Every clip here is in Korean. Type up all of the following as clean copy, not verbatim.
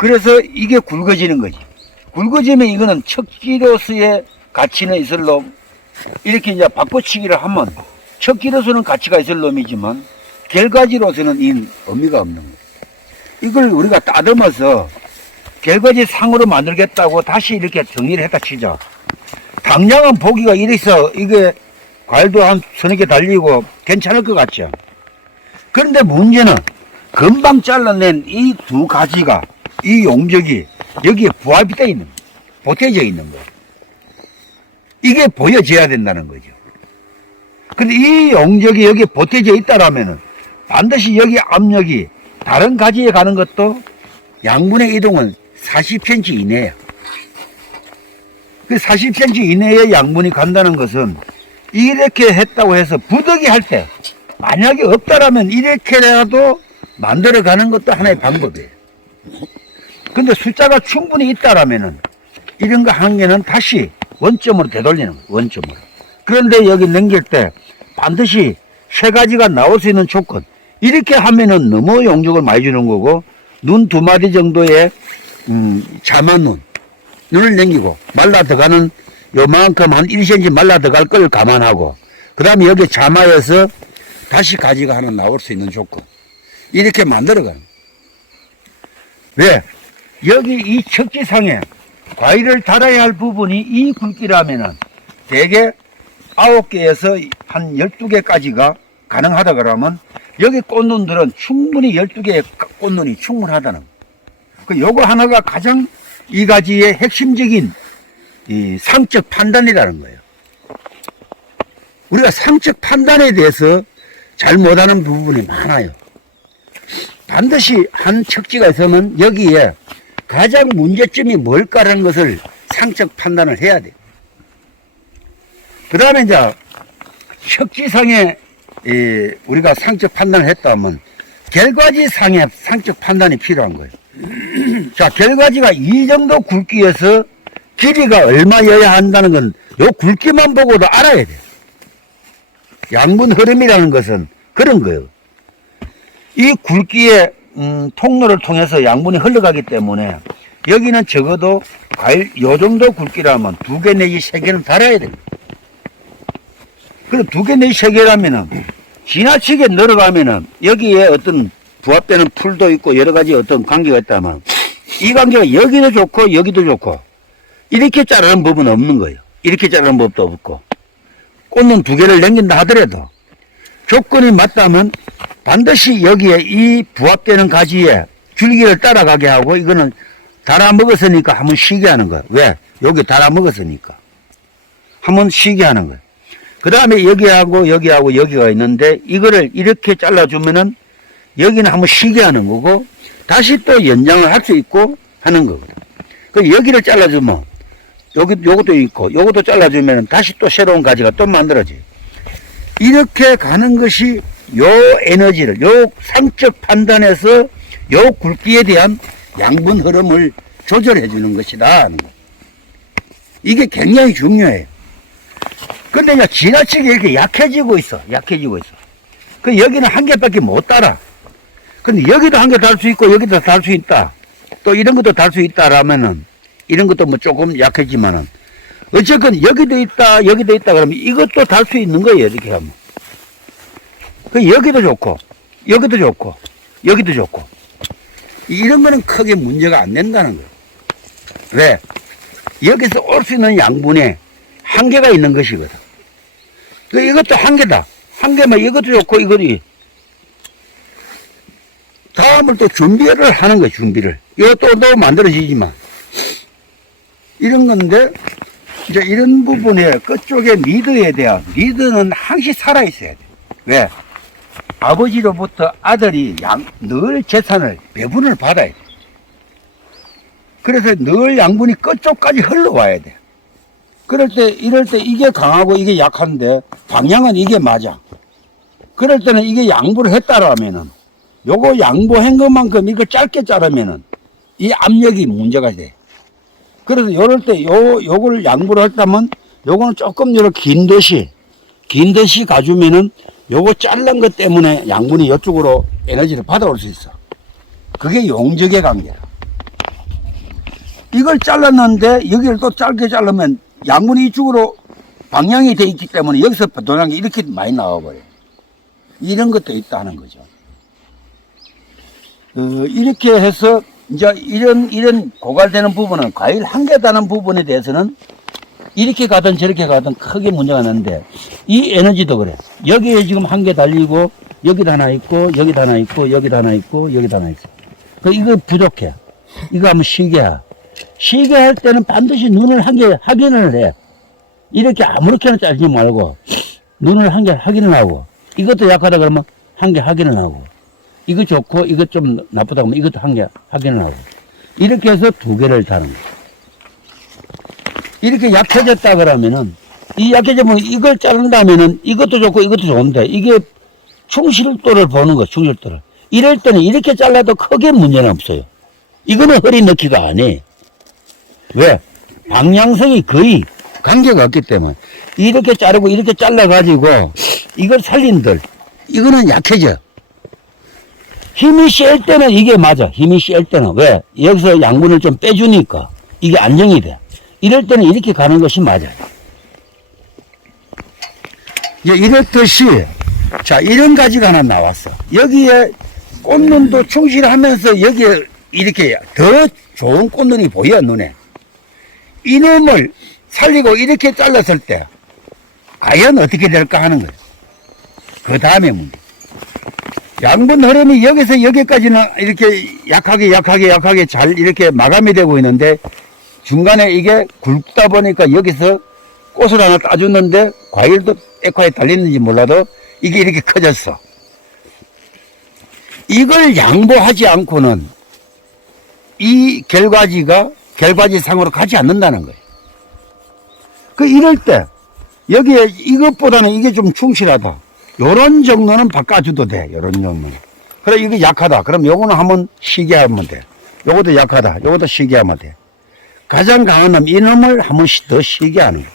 그래서 이게 굵어지는 거지. 굵어지면 이거는 척기로서의 가치는 있을 놈, 이렇게 이제 바꿔치기를 하면 척기로서는 가치가 있을 놈이지만 결과지로서는 이 의미가 없는 거예요. 이걸 우리가 따듬어서 결과지 상으로 만들겠다고 다시 이렇게 정리를 했다 치자. 당장은 보기가 이래서 이게 과일도 한 서너 개 달리고 괜찮을 것 같죠. 그런데 문제는 금방 잘라낸 이 두 가지가, 이 용적이 여기에 부합이 되어 있는 거예요. 보태져 있는 거예요. 이게 보여져야 된다는 거죠. 근데 이 용적이 여기에 보태져 있다라면은 반드시 여기 압력이 다른 가지에 가는 것도 양분의 이동은 40cm 이내야. 그 40cm 이내에 양분이 간다는 것은 이렇게 했다고 해서 부득이 할 때 만약에 없다라면 이렇게라도 만들어가는 것도 하나의 방법이에요. 근데 숫자가 충분히 있다라면은 이런 거 한 개는 다시 원점으로 되돌리는 거예요. 원점으로. 그런데 여기 넘길 때 반드시 세 가지가 나올 수 있는 조건. 이렇게 하면은 너무 용적을 많이 주는 거고, 눈 두 마디 정도의 자만 눈을 넘기고 말라 들어가는 요만큼 한 1cm 말라 들어갈 걸 감안하고, 그 다음에 여기 자마여서 다시 가지가 하나 나올 수 있는 조건. 이렇게 만들어가는. 왜? 여기 이 척지상에 과일을 달아야 할 부분이 이 굵기라면은 대개 9개에서 한 12개까지가 가능하다 그러면 여기 꽃눈들은 충분히 12개의 꽃눈이 충분하다는 거예요. 요거 하나가 가장 이 가지의 핵심적인 이 상적 판단이라는 거예요. 우리가 상적 판단에 대해서 잘 못하는 부분이 많아요. 반드시 한 척지가 있으면 여기에 가장 문제점이 뭘까라는 것을 상적 판단을 해야 돼요. 그 다음에 이제 척지상에 우리가 상적 판단을 했다면 결과지상에 상적 판단이 필요한 거예요. 자, 결과지가 이 정도 굵기에서 길이가 얼마여야 한다는 건 요 굵기만 보고도 알아야 돼요. 양분 흐름이라는 것은 그런 거예요. 이 굵기의 통로를 통해서 양분이 흘러가기 때문에 여기는 적어도 과일 요 정도 굵기라면 2개 내지 3개는 달아야 됩니다. 그럼 2개 내지 3개라면은 지나치게 늘어가면은 여기에 어떤 부합되는 풀도 있고 여러 가지 어떤 관계가 있다면 이 관계가 여기도 좋고 여기도 좋고 이렇게 자르는 법은 없는 거예요. 이렇게 자르는 법도 없고, 꽃은 2개를 남긴다 하더라도 조건이 맞다면 반드시 여기에 이 부합되는 가지에 줄기를 따라가게 하고, 이거는 달아먹었으니까 한번 쉬게 하는 거예요. 왜? 여기 달아먹었으니까 한번 쉬게 하는 거예요. 그 다음에 여기하고 여기하고 여기가 있는데 이거를 이렇게 잘라주면은 여기는 한번 쉬게 하는 거고 다시 또 연장을 할 수 있고 하는 거거든. 그 여기를 잘라주면 요것도 있고 요것도 잘라주면 다시 또 새로운 가지가 또 만들어져요. 이렇게 가는 것이 요 에너지를, 요 상적 판단에서 요 굵기에 대한 양분 흐름을 조절해 주는 것이다. 이게 굉장히 중요해요. 근데 이제 지나치게 이렇게 약해지고 있어. 그 여기는 한 개밖에 못 달아. 근데 여기도 한 개 달 수 있고 여기도 달 수 있다. 또 이런 것도 달 수 있다라면은 이런 것도 뭐 조금 약해지만은 어쨌건 여기도 있다 그러면 이것도 달 수 있는 거예요. 이렇게 하면. 그 여기도 좋고 여기도 좋고 여기도 좋고 이런 거는 크게 문제가 안 된다는 거예요. 왜? 여기서 올 수 있는 양분에 한계가 있는 것이거든. 그 이것도 한계다. 한계면 이것도 좋고 이것도 다음을 또 준비를 하는 거예요. 준비를. 이것도 또 만들어지지만 이런 건데 이제 이런 부분에 끝쪽에 리드에 대한 리드는 항시 살아있어야 돼. 왜? 아버지로부터 아들이 늘 재산을 배분을 받아야 돼. 그래서 늘 양분이 끝쪽까지 흘러와야 돼. 이럴 때 이게 강하고 이게 약한데 방향은 이게 맞아. 그럴 때는 이게 양보를 했다라면은 요거 양보한 것만큼 이거 짧게 자르면은 이 압력이 문제가 돼. 그래서 요럴 때 요걸 양보를 했다면 요거는 조금 이렇게 긴 듯이 가주면은 요거 자른 것 때문에 양분이 이쪽으로 에너지를 받아올 수 있어. 그게 용적의 관계야. 이걸 잘랐는데 여기를 또 짧게 자르면 양분이 이쪽으로 방향이 돼 있기 때문에 여기서 도장이 이렇게 많이 나와버려요. 이런 것도 있다는 거죠. 이렇게 해서 이제 이런 고갈되는 부분은 과일 한 개 다는 부분에 대해서는 이렇게 가든 저렇게 가든 크게 문제가 없는데 이 에너지도 그래. 여기에 지금 한 개 달리고 여기도 하나 있고 여기도 하나 있고 여기도 하나 있고 여기도 하나 있어. 이거 부족해. 이거 한번 쉬게 해. 쉬게 할 때는 반드시 눈을 한 개 확인을 해. 이렇게 아무렇게나 자르지 말고 눈을 한 개 확인을 하고 이것도 약하다 그러면 한 개 확인을 하고 이거 좋고 이거 좀 나쁘다 그러면 이것도 한 개 확인을 하고 이렇게 해서 두 개를 다는 거야. 이렇게 약해졌다 그러면은 이 약해지면 이걸 자른다면은 이것도 좋고 이것도 좋은데 이게 충실도를 보는 거 충실도를 이럴 때는 이렇게 잘라도 크게 문제는 없어요. 이거는 허리 넣기가 아니에요. 왜? 방향성이 거의 관계가 없기 때문에 이렇게 자르고 이렇게 잘라가지고 이걸 살린들 이거는 약해져. 힘이 셀 때는 이게 맞아. 힘이 셀 때는 왜? 여기서 양분을 좀 빼주니까 이게 안정이 돼. 이럴 때는 이렇게 가는 것이 맞아요. 이제 이렇듯이 자 이런 가지가 하나 나왔어. 여기에 꽃눈도 충실하면서 여기에 이렇게 더 좋은 꽃눈이 보여 눈에. 이놈을 살리고 이렇게 잘랐을 때 과연 어떻게 될까 하는 거예요. 그 다음에 문제. 양분 흐름이 여기서 여기까지는 이렇게 약하게 잘 이렇게 마감이 되고 있는데 중간에 이게 굵다 보니까 여기서 꽃을 하나 따줬는데 과일도 백화에 달렸는지 몰라도 이게 이렇게 커졌어. 이걸 양보하지 않고는 이 결과지 상으로 가지 않는다는 거예요. 이럴 때 여기에 이것보다는 이게 좀 충실하다. 요런 정도는 바꿔줘도 돼. 요런 정도는. 그래 이거 약하다. 그럼 요거는 한번 쉬게 하면 돼. 요것도 약하다. 요것도 쉬게 하면 돼. 가장 강한 놈 이놈을 한 번씩 더 쉬게 하는 거야.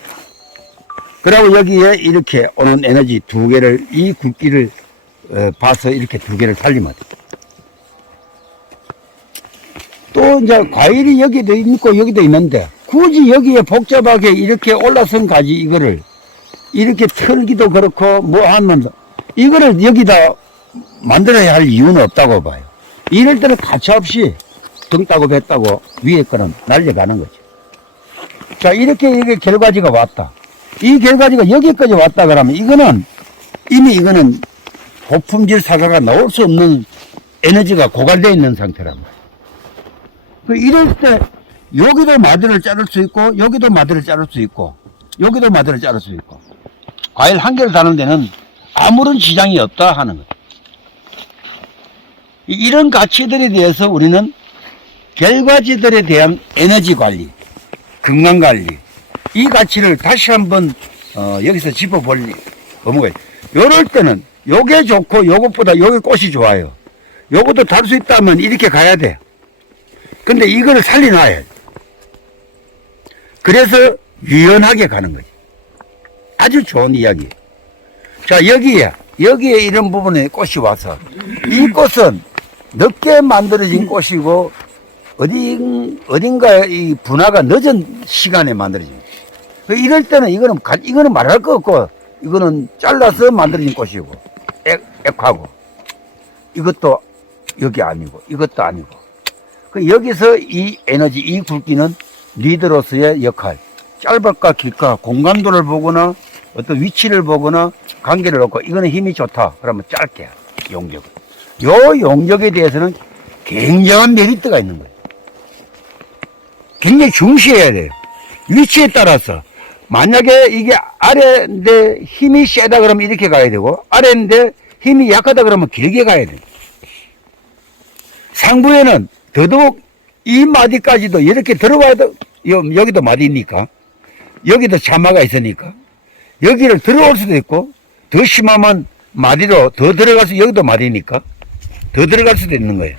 그리고 여기에 이렇게 오는 에너지 두 개를 이 굵기를 봐서 이렇게 두 개를 살리면 돼. 또 이제 과일이 여기도 있고 여기도 있는데 굳이 여기에 복잡하게 이렇게 올라선 가지 이거를 이렇게 털기도 그렇고 뭐 하면 이거를 여기다 만들어야 할 이유는 없다고 봐요. 이럴 때는 가차없이 등 따고 배 따고 위에 거는 날려가는 거죠. 자 이렇게 이게 결과지가 왔다. 이 결과지가 여기까지 왔다 그러면 이거는 이미 이거는 고품질 사과가 나올 수 없는 에너지가 고갈되어 있는 상태란 말이에요. 이럴 때 여기도 마디를 자를 수 있고 여기도 마디를 자를 수 있고 여기도 마디를 자를 수 있고 과일 한 개를 다는 데는 아무런 지장이 없다 하는 거예요. 이런 가치들에 대해서 우리는 결과지들에 대한 에너지 관리, 건강 관리 이 가치를 다시 한번 여기서 짚어볼 의무가 있어요. 요럴 때는 요게 좋고 요것보다 요게 꽃이 좋아요. 요것도 달 수 있다면 이렇게 가야 돼. 근데 이거를 살려놔야 돼. 그래서 유연하게 가는 거지. 아주 좋은 이야기. 자, 여기에 이런 부분에 꽃이 와서, 이 꽃은 늦게 만들어진 꽃이고, 어딘가에 이 분화가 늦은 시간에 만들어진 거예요. 이럴 때는 이거는 말할 거 없고, 이거는 잘라서 만들어진 꽃이고, 액하고, 이것도 여기 아니고, 이것도 아니고. 여기서 이 에너지, 이 굵기는 리더로서의 역할. 짧을까 길까 공간도를 보거나 어떤 위치를 보거나 관계를 놓고 이거는 힘이 좋다 그러면 짧게 용적. 요 용적에 대해서는 굉장한 메리트가 있는 거예요. 굉장히 중시해야 돼요. 위치에 따라서 만약에 이게 아래인데 힘이 세다 그러면 이렇게 가야 되고 아래인데 힘이 약하다 그러면 길게 가야 돼요. 상부에는 더더욱 이 마디까지도 이렇게 들어와도 여기도 마디니까 여기도 자마가 있으니까 여기를 들어올 수도 있고 더 심하면 마디로 더 들어가서 여기도 마디니까 더 들어갈 수도 있는 거예요.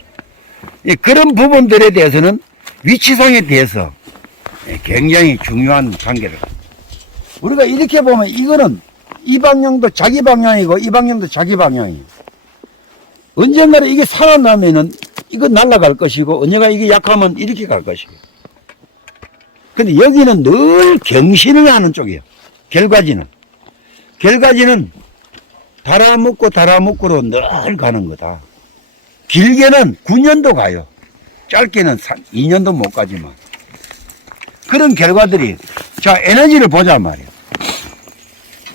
그런 부분들에 대해서는 위치상에 대해서 굉장히 중요한 관계를 우리가 이렇게 보면 이거는 이 방향도 자기 방향이고 이 방향도 자기 방향이에요. 언젠가는 이게 살아나면은 이거 날아갈 것이고 언젠가 이게 약하면 이렇게 갈 것이고 근데 여기는 늘 경신을 하는 쪽이에요. 결과지는 달아먹고로 늘 가는 거다. 길게는 9년도 가요. 짧게는 2년도 못 가지만. 그런 결과들이, 자, 에너지를 보자 말이에요.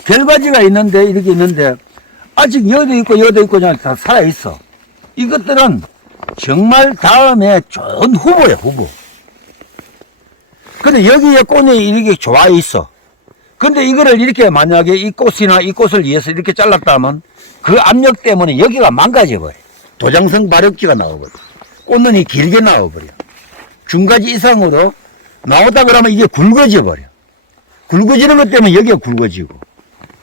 결과지가 있는데, 이렇게 있는데, 아직 여도 있고 그냥 다 살아있어. 이것들은 정말 다음에 좋은 후보예요, 후보. 근데 여기에 꽃이 이렇게 좋아 있어. 근데 이거를 이렇게 만약에 이 꽃이나 이 꽃을 위해서 이렇게 잘랐다면 그 압력 때문에 여기가 망가져버려. 도장성 발육지가 나와버려. 꽃눈이 길게 나와버려. 중가지 이상으로 나오다 그러면 이게 굵어져 버려. 굵어지는 것 때문에 여기가 굵어지고.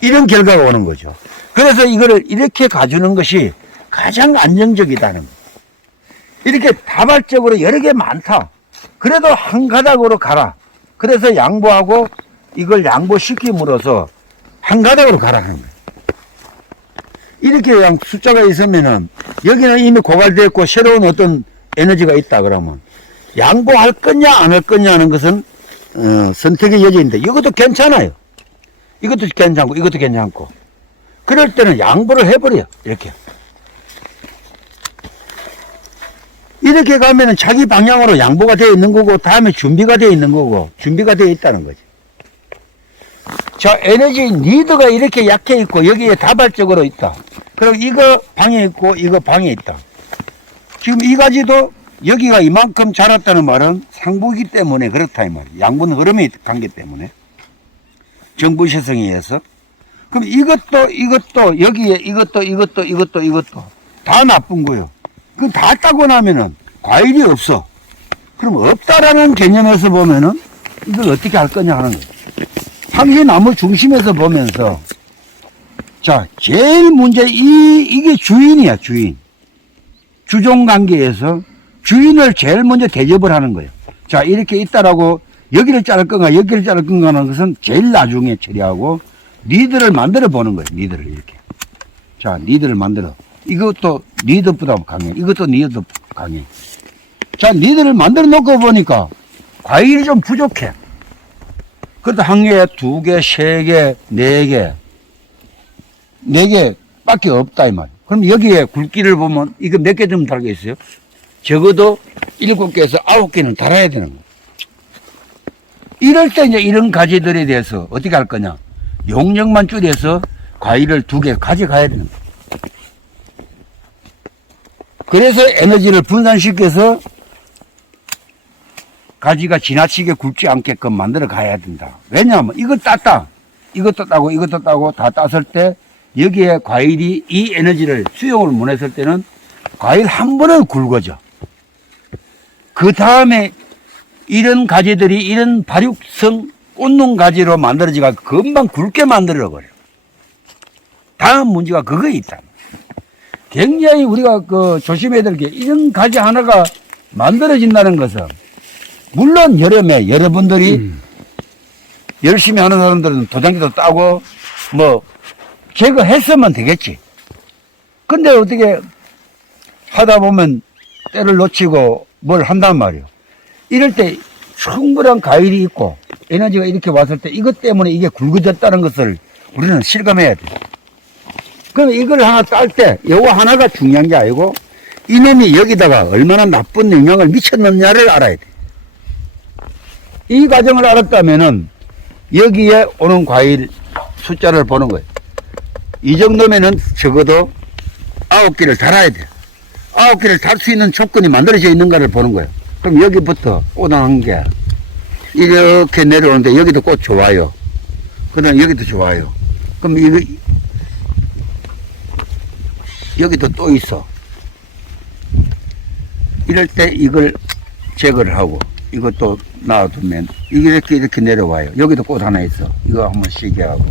이런 결과가 오는 거죠. 그래서 이거를 이렇게 가주는 것이 가장 안정적이다는 거예요. 이렇게 다발적으로 여러 개 많다. 그래도 한 가닥으로 가라. 그래서 양보하고 이걸 양보시킴으로써 한 가닥으로 가라 하는 거예요. 이렇게 그냥 숫자가 있으면은 여기는 이미 고갈되었고 새로운 어떤 에너지가 있다 그러면 양보할 거냐 안 할 거냐 하는 것은 선택의 여지인데 이것도 괜찮아요. 이것도 괜찮고 이것도 괜찮고 그럴 때는 양보를 해버려요. 이렇게 가면은 자기 방향으로 양보가 되어 있는 거고 다음에 준비가 되어 있는 거고 준비가 되어 있다는 거지. 자, 에너지 니드가 이렇게 약해 있고 여기에 다발적으로 있다. 그리고 이거 방에 있고 이거 방에 있다. 지금 이 가지도 여기가 이만큼 자랐다는 말은 상부이기 때문에 그렇다 이 말이에요. 양분 흐름의 관계 때문에 정부시성에 의해서. 그럼 이것도 여기에 이것도 다 나쁜 거예요. 그 다 따고 나면은 과일이 없어. 그럼 없다라는 개념에서 보면은 이걸 어떻게 할 거냐 하는 거예요. 항시 나무 중심에서 보면서 자, 제일 문제 이게 주인이야, 주인. 주종 관계에서 주인을 제일 먼저 대접을 하는 거예요. 자, 이렇게 있다라고 여기를 자를 건가 여기를 자를 건가 하는 것은 제일 나중에 처리하고 니드를 만들어 보는 거예요. 니드를 이렇게. 자, 니드를 만들어. 이것도 니드보다 강해. 이것도 니드 강해. 자, 니드를 만들어 놓고 보니까 과일이 좀 부족해. 그래도 한 개, 두 개, 세 개, 네 개, 네 개 밖에 없다, 이 말. 그럼 여기에 굵기를 보면 이거 몇 개 좀 달겠어요? 적어도 7개에서 9개는 달아야 되는 거예요. 이럴 때 이제 이런 가지들에 대해서 어떻게 할 거냐. 용량만 줄여서 과일을 2개 가져가야 되는 거예요. 그래서 에너지를 분산시켜서 가지가 지나치게 굵지 않게끔 만들어 가야 된다. 왜냐하면 이걸 땄다. 이것도 따고 이것도 따고 다 땄을 때 여기에 과일이 이 에너지를 수용을 못 했을 때는 과일 한 번은 굵어져. 그 다음에 이런 가지들이 이런 발육성 꽃눈 가지로 만들어지가 금방 굵게 만들어 버려. 다음 문제가 그거에 있다. 굉장히 우리가 조심해야 될 게 이런 가지 하나가 만들어진다는 것은 물론 여름에 여러분들이 열심히 하는 사람들은 도장지도 따고 뭐 제거했으면 되겠지. 근데 어떻게 하다 보면 때를 놓치고 뭘 한단 말이에요. 이럴 때 충분한 과일이 있고 에너지가 이렇게 왔을 때 이것 때문에 이게 굵어졌다는 것을 우리는 실감해야 돼. 그럼 이걸 하나 딸 때 요거 하나가 중요한 게 아니고 이놈이 여기다가 얼마나 나쁜 영향을 미쳤느냐를 알아야 돼. 이 과정을 알았다면은 여기에 오는 과일 숫자를 보는 거예요. 이 정도면은 적어도 9개를 달아야 돼. 9개를 달 수 있는 조건이 만들어져 있는가를 보는 거예요. 그럼 여기부터 꽃 한 개 이렇게 내려오는데 여기도 꽃 좋아요. 그 다음 여기도 좋아요. 그럼 이거 여기도 또 있어. 이럴 때 이걸 제거를 하고 이것도 놔두면 이게 이렇게 내려와요. 여기도 꽃 하나 있어. 이거 한번 쉬게 하고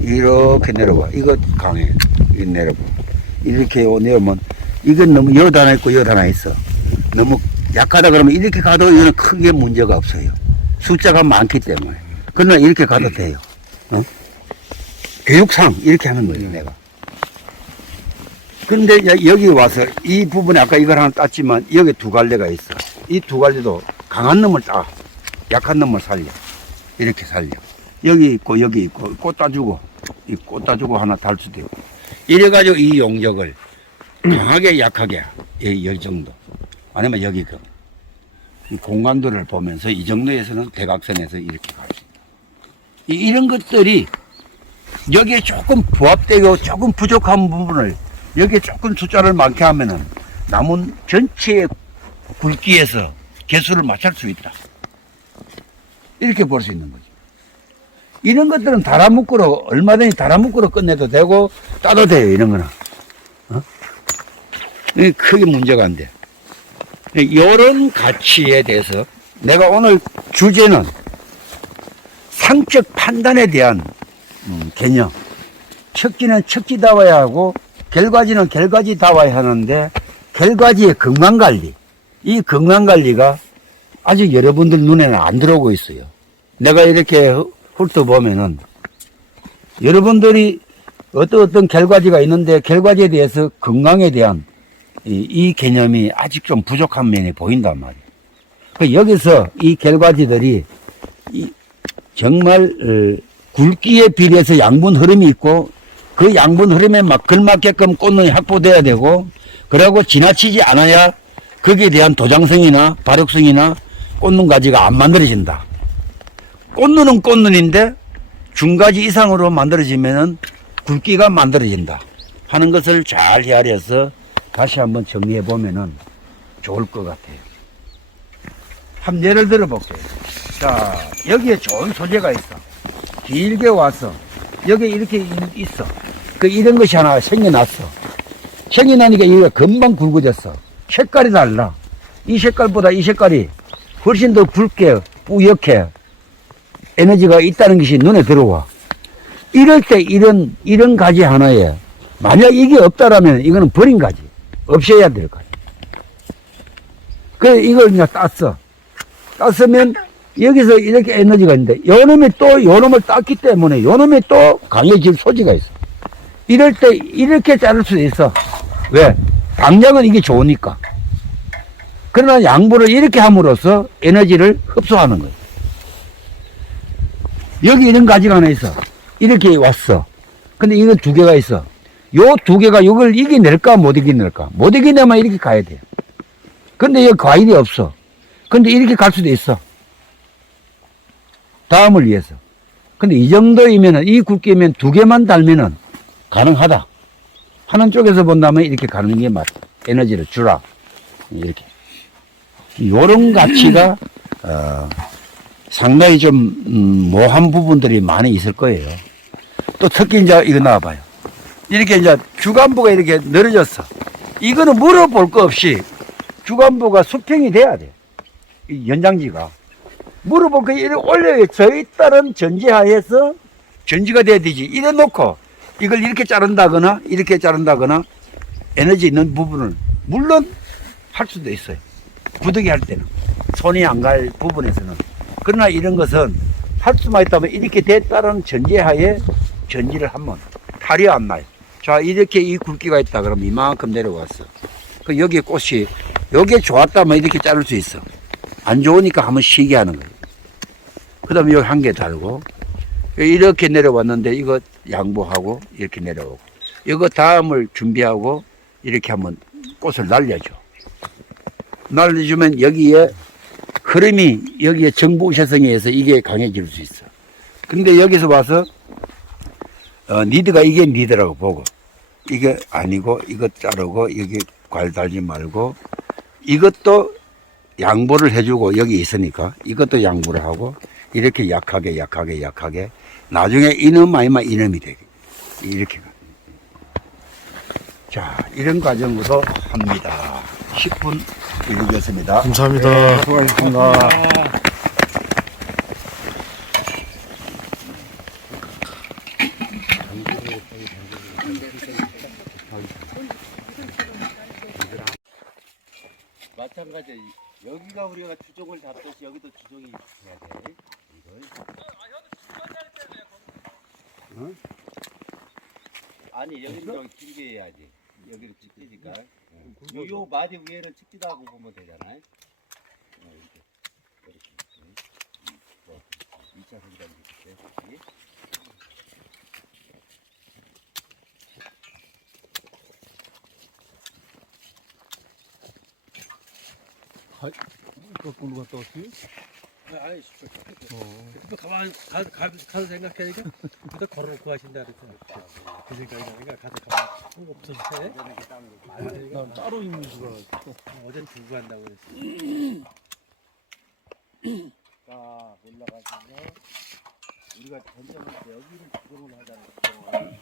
이렇게 내려와. 이거 강해. 이거 내려봐. 이렇게 내려오면 이건 너무 여기 하나 있고 여기 하나 있어. 너무 약하다 그러면 이렇게 가도 이거는 크게 문제가 없어요. 숫자가 많기 때문에. 그러나 이렇게 가도 돼요. 교육상 이렇게 하는 거예요, 내가. 근데 여기 와서 이 부분에 아까 이걸 하나 땄지만 여기 2갈래가 있어. 이 2갈래도 강한 놈을 따. 약한 놈을 살려. 이렇게 살려. 여기 있고 여기 있고 꽃 따주고 이 꽃 따주고 하나 달 수도 있고. 이래가지고 이 용적을 강하게 약하게 이 정도. 아니면 여기 이 공간도를 보면서 이 정도에서는 대각선에서 이렇게 갈 수 있다. 이런 것들이 여기에 조금 부합되고 조금 부족한 부분을 여기에 조금 숫자를 많게 하면은 남은 전체의 굵기에서 개수를 맞출 수 있다. 이렇게 볼 수 있는 거죠. 이런 것들은 달아묶으로 얼마든지 달아묶으로 끝내도 되고 따도 돼요. 이런 거는 크게 문제가 안 돼. 이런 가치에 대해서 내가 오늘 주제는 상적 판단에 대한 개념. 척지는 척지다워야 하고 결과지는 결과지다워야 하는데 결과지의 건강관리. 이 건강관리가 아직 여러분들 눈에는 안 들어오고 있어요. 내가 이렇게 훑어보면은 여러분들이 어떤 결과지가 있는데 결과지에 대해서 건강에 대한 이 개념이 아직 좀 부족한 면이 보인단 말이에요. 여기서 이 결과지들이 정말 굵기에 비례해서 양분 흐름이 있고 그 양분 흐름에 걸맞게끔 꽃눈이 확보돼야 되고 그리고 지나치지 않아야 거기에 대한 도장성이나 발육성이나 꽃눈 가지가 안 만들어진다. 꽃눈은 꽃눈인데 중가지 이상으로 만들어지면은 굵기가 만들어진다 하는 것을 잘 헤아려서 다시 한번 정리해 보면은 좋을 것 같아요. 한 예를 들어 볼게요. 자, 여기에 좋은 소재가 있어. 길게 와서 여기 이렇게 있어. 이런 것이 하나 생겨났어. 생겨나니까 이거 금방 굵어졌어. 색깔이 달라. 이 색깔보다 이 색깔이 훨씬 더 굵게 뿌옇게 에너지가 있다는 것이 눈에 들어와. 이럴 때 이런 가지 하나에 만약 이게 없다라면 이거는 버린 가지. 없애야 될 가지. 그래 이걸 그냥 땄어. 땄으면 여기서 이렇게 에너지가 있는데 요놈이 또 요놈을 땄기 때문에 요놈이 또 강해질 소지가 있어. 이럴 때 이렇게 자를 수 있어. 왜? 당장은 이게 좋으니까. 그러나 양보를 이렇게 함으로써 에너지를 흡수하는 거예요. 여기 이런 가지가 하나 있어. 이렇게 왔어. 근데 이거 두 개가 있어. 요 두 개가 이걸 이겨낼까 못 이겨낼까. 못 이겨내면 이렇게 가야 돼. 근데 여기 과일이 없어. 근데 이렇게 갈 수도 있어. 다음을 위해서. 근데 이 정도이면은 이 굵기면 두 개만 달면은 가능하다. 하는 쪽에서 본다면 이렇게 가는 게 맞다. 에너지를 주라. 이렇게. 요런 가치가, 상당히 좀, 모호한 부분들이 많이 있을 거예요. 또 특히 이제 이거 나와봐요. 이렇게 이제 주간부가 이렇게 늘어졌어. 이거는 물어볼 거 없이 주간부가 수평이 돼야 돼. 이 연장지가. 물어볼 거 이렇게 올려져 있다는 전제하에서 전지가 돼야 되지. 이래 놓고 이걸 이렇게 자른다거나 이렇게 자른다거나 에너지 있는 부분을 물론 할 수도 있어요. 부득이 할 때는. 손이 안 갈 부분에서는. 그러나 이런 것은 할 수만 있다면 이렇게 됐다는 전제하에 전지를 하면 탈이 안 나요. 자, 이렇게 이 굵기가 있다 그러면 이만큼 내려왔어. 그 여기 꽃이, 여기에 좋았다면 이렇게 자를 수 있어. 안 좋으니까 한번 쉬게 하는 거예요. 그 다음에 여기 한 개 달고, 이렇게 내려왔는데 이거 양보하고 이렇게 내려오고, 이거 다음을 준비하고 이렇게 한번 꽃을 날려줘. 날려주면 여기에 흐름이, 여기에 정부우세성에 의해서 이게 강해질 수 있어. 근데 여기서 와서 니드가 이게 니드라고 보고 이게 아니고 이것 자르고 여기 과일 달지 말고 이것도 양보를 해주고 여기 있으니까 이것도 양보를 하고 이렇게 약하게 나중에 이놈 아니면 이놈이 되게 이렇게 자 이런 과정으로 합니다. 10분 일이었습니다. 감사합니다. 네, 수고하셨습니다. 마찬가지 여기가 우리가 주종을 잡듯이 여기도 주종이 해야 돼. 이걸. 응? 아니 여기는 좀 길게 해야지. 여기를 찍히니까. 요 마디 위에는 찍기도 하고 보면 되잖아요. 이렇게. 거꾸로 갔다 왔어요? 아니, 또 가서 생각하니까 일단 걸어놓고 하신다 그랬잖아. 그 생각이 나니까 가서 가만 없어서 해. 난 따로 있는 줄 알았어. 어제 두고 간다고 그랬어. 자, 올라가시면 우리가 전체적으로 여기를 구경을 하자는 거죠.